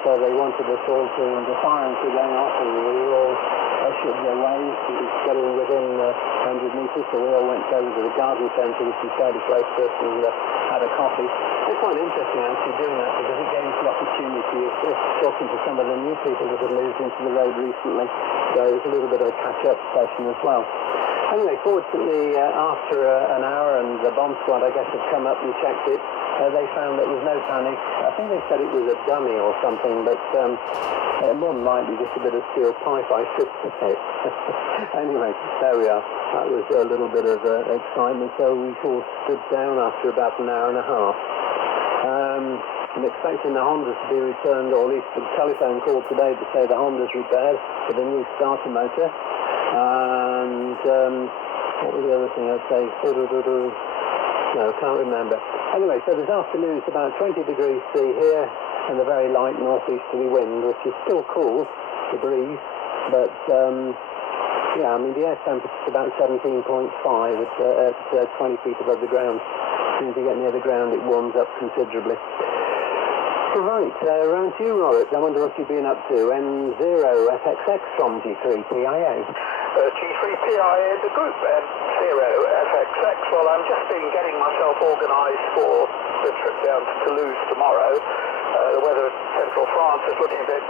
they wanted us all to, the sirens were going off, and we were all ushered away, getting within 100 metres, so we all went over to the garden centre, which is fairly close to us, and had a coffee. It's quite interesting actually doing that, because it gave us the opportunity of talking to some of the new people that had moved into the road recently, so it was a little bit of a catch-up session as well. Anyway, fortunately, after an hour, and the bomb squad, I guess, had come up and checked it, they found there was no panic. I think they said it was a dummy or something, but more than likely just a bit of steel pipe, I should say. Anyway, there we are. That was a little bit of excitement, so we all stood down after about an hour and a half. I'm expecting the Honda to be returned, or at least a telephone call today to say the Honda's repaired with a new starter motor. And what was the other thing I'd say? No, I can't remember. Anyway, so this afternoon it's about 20 degrees C here, and a very light northeasterly wind, which is still cool, the breeze, but yeah, I mean the air temperature is about 17.5 at 20 feet above the ground. As soon as you get near the ground it warms up considerably. Right, round to you, Robert. I wonder what you've been up to. N0FXX from G3PIA. G3PIA, the group N0FXX. Well, I've just been getting myself organised for the trip down to Toulouse tomorrow. The weather in central France is looking a bit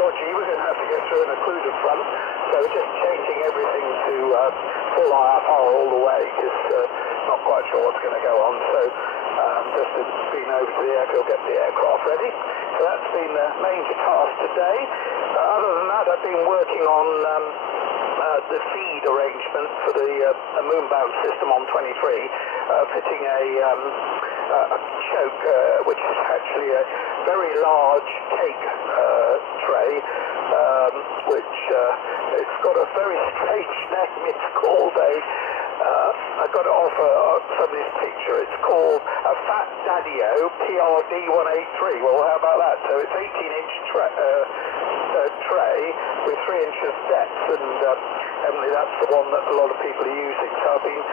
dodgy. We're going to have to get through an occluded front, so just changing everything to full IFR all the way, because not quite sure what's going to go on. So just been over to the airfield, get the aircraft ready. So that's been the major task today. Other than that, I've been working on the feed arrangement for the moonbound system on 23, fitting a choke, which is actually a very large cake tray, which it's got a very strange name. It's called I got it off somebody's picture. It's called a Fat Daddy-O PRD183. Well, how about that? So it's 18-inch tray with 3 inches depth, and Emily, that's the one that a lot of people are using. So I've been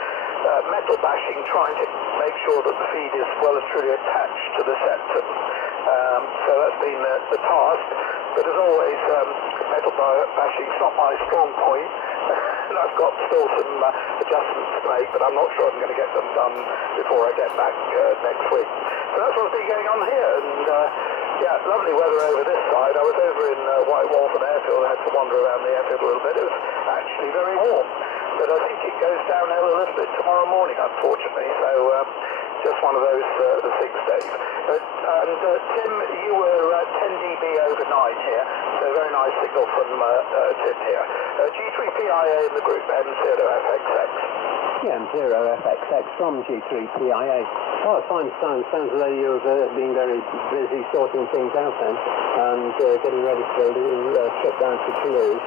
metal bashing, trying to make sure that the feed is well and truly attached to the septum. So that's been the task. But as always, metal bashing is not my strong point. And I've got still some adjustments to make, but I'm not sure I'm going to get them done before I get back next week. So that's what's been going on here, and yeah, lovely weather over this side. I was over in White Waltham Airfield. I had to wander around the airfield a little bit. It was actually very warm, but I think it goes downhill a little bit tomorrow morning, unfortunately. So just one of those 6 days. And Tim, you were 10 dB overnight here, so very nice signal from Tim here. G3PIA in the group, N0FXX. Yeah, N0FXX from G3PIA. Oh, fine sounds as though you've been very busy sorting things out then, and getting ready for the trip down to Toulouse.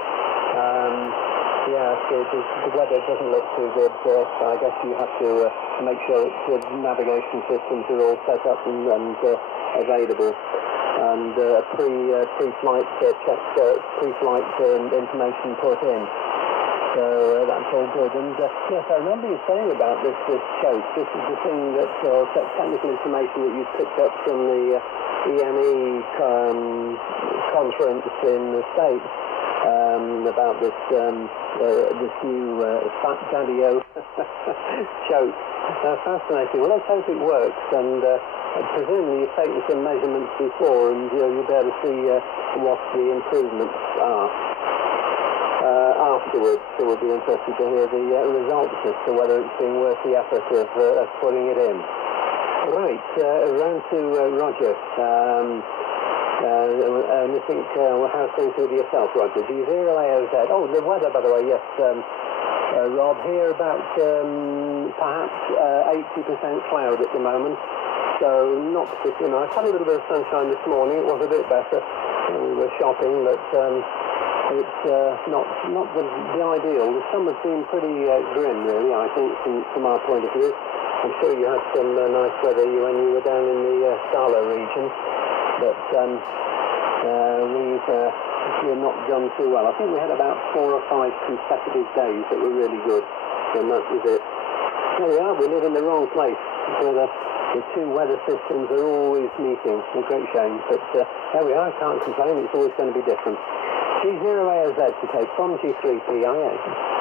Yeah, the weather doesn't look too good, so I guess you have to make sure that the navigation systems are all set up and available, and pre-flight pre-flight information put in. So that's all good. And yes, I remember you saying about this choke. This is the thing that technical information that you picked up from the EME conference in the States. About this new Fat Daddy-O choke. Fascinating. Well, let's hope it works, and presumably you've taken some measurements before, and you'll be able to see what the improvements are afterwards. So we'll be interested to hear the results as to whether it's been worth the effort of putting it in. Right, round to Roger. And I think, how's things with yourself, Roger? Do you hear AOZ? Oh, the weather, by the way, yes. Rob, here about perhaps 80% cloud at the moment, so not particularly nice. Had a little bit of sunshine this morning. It was a bit better. We were shopping, but it's not the ideal. The summer's been pretty grim, really, I think, from our point of view. I'm sure you had some nice weather when you were down in the Scala region. But we've not done too well. I think we had about 4 or 5 consecutive days that were really good, and that was it. There we are, we live in the wrong place. With a the two weather systems are always meeting. A great shame, but there we are. I can't complain. It's always going to be different. G0AZ to take from G3PIA.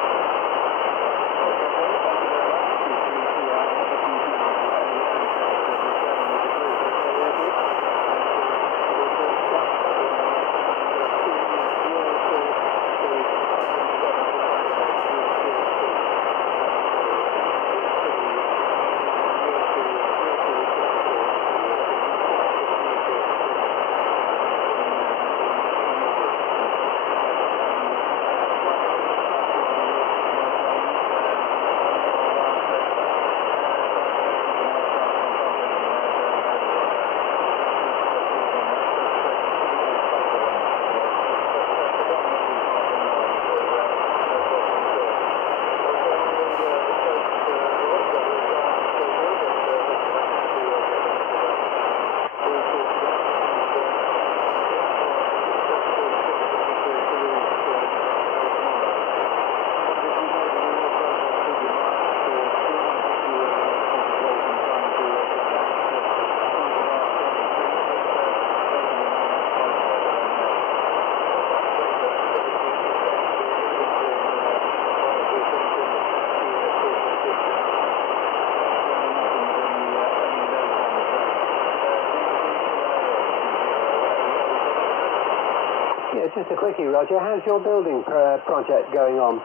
Yeah, just a quickie, Roger. How's your building project going on?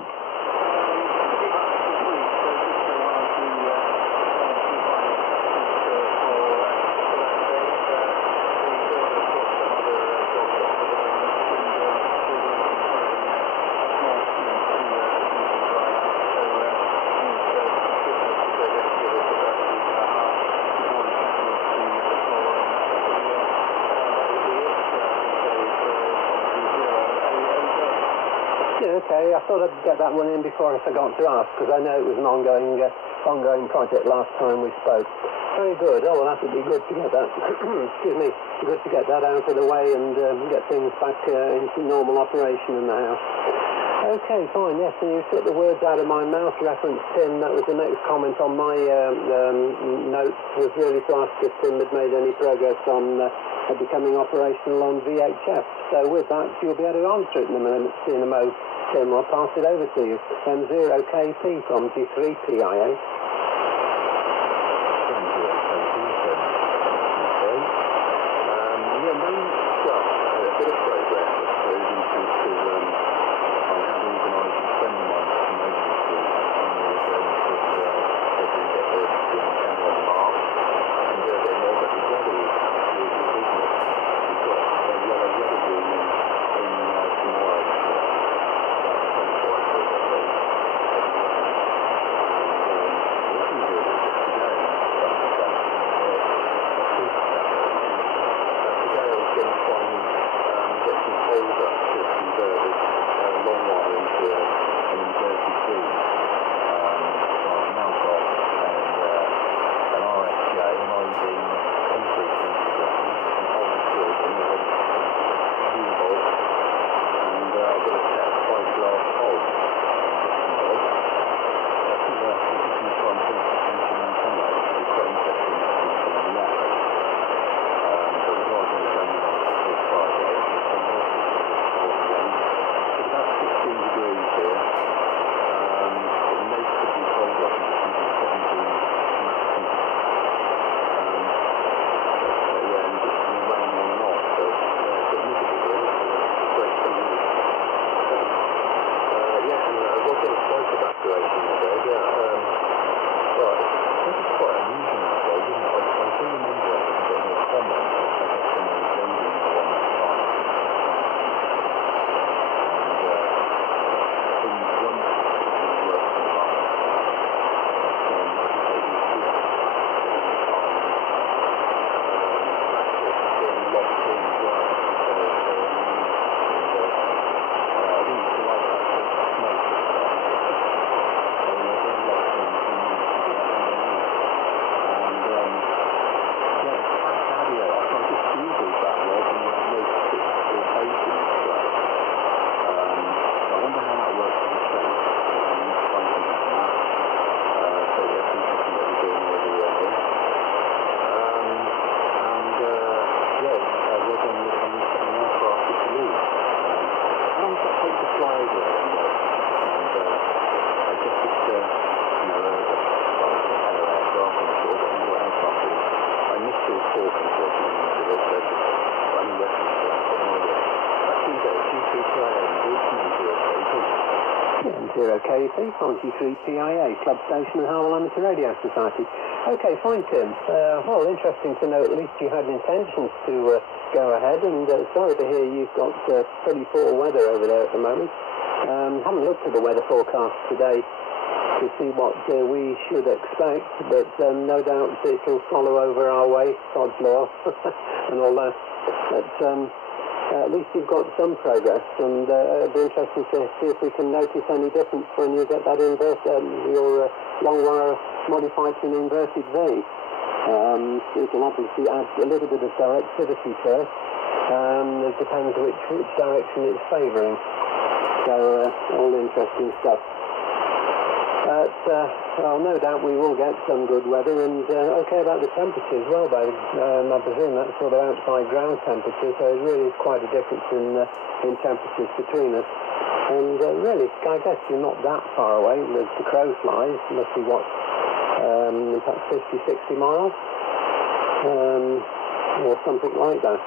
Okay, I thought I'd get that one in before I forgot to ask, because I know it was an ongoing project last time we spoke. Very good. Oh, well, that would be good to get that, excuse me, good to get that out of the way and get things back into normal operation in the house. Okay, fine, yes, and you took the words out of my mouth, reference Tim. That was the next comment on my notes, was really to ask if Tim had made any progress on becoming operational on VHF. So with that, you'll be able to answer it in a moment, Tim. I'll pass it over to you. M0KP from G3PIA. 0KP, 43 PIA, Club Station and Harwell Amateur Radio Society. Okay, fine, Tim. Well, interesting to know at least you had intentions to go ahead, and sorry to hear you've got pretty poor weather over there at the moment. Haven't looked at the weather forecast today to see what we should expect, but no doubt it'll follow over our way, God's law, and all that. But at least you've got some progress, and it'll be interesting to see if we can notice any difference when you get that your long wire modified to an inverted V. It'll obviously add a little bit of directivity to it. It depends which direction it's favouring. So all interesting stuff. But, well, no doubt we will get some good weather, and okay about the temperature as well, I presume that's sort of outside ground temperature, so it really is quite a difference in temperatures between us. And really, I guess you're not that far away, as the crow flies, must be what, perhaps 50, 60 miles, or something like that.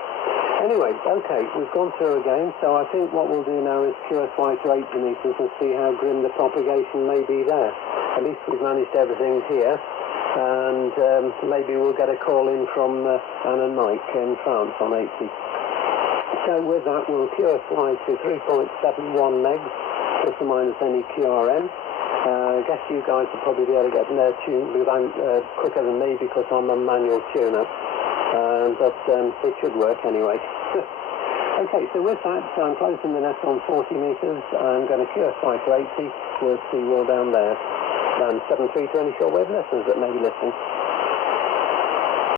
Anyway, okay, we've gone through again, so I think what we'll do now is QSY to 80 metres and see how grim the propagation may be there. At least we've managed everything here, and maybe we'll get a call in from Anne and Mike in France on 80. So with that, we'll QSY to 3.71 megs, plus or minus any QRM. I guess you guys will probably be able to get their tune quicker than me because I'm a manual tune-up. But it should work anyway. Okay, so with that, I'm closing the net on 40 metres. I'm going to QSY to 80. We'll see you all down there. And 73 to any shortwave listeners that may be listening.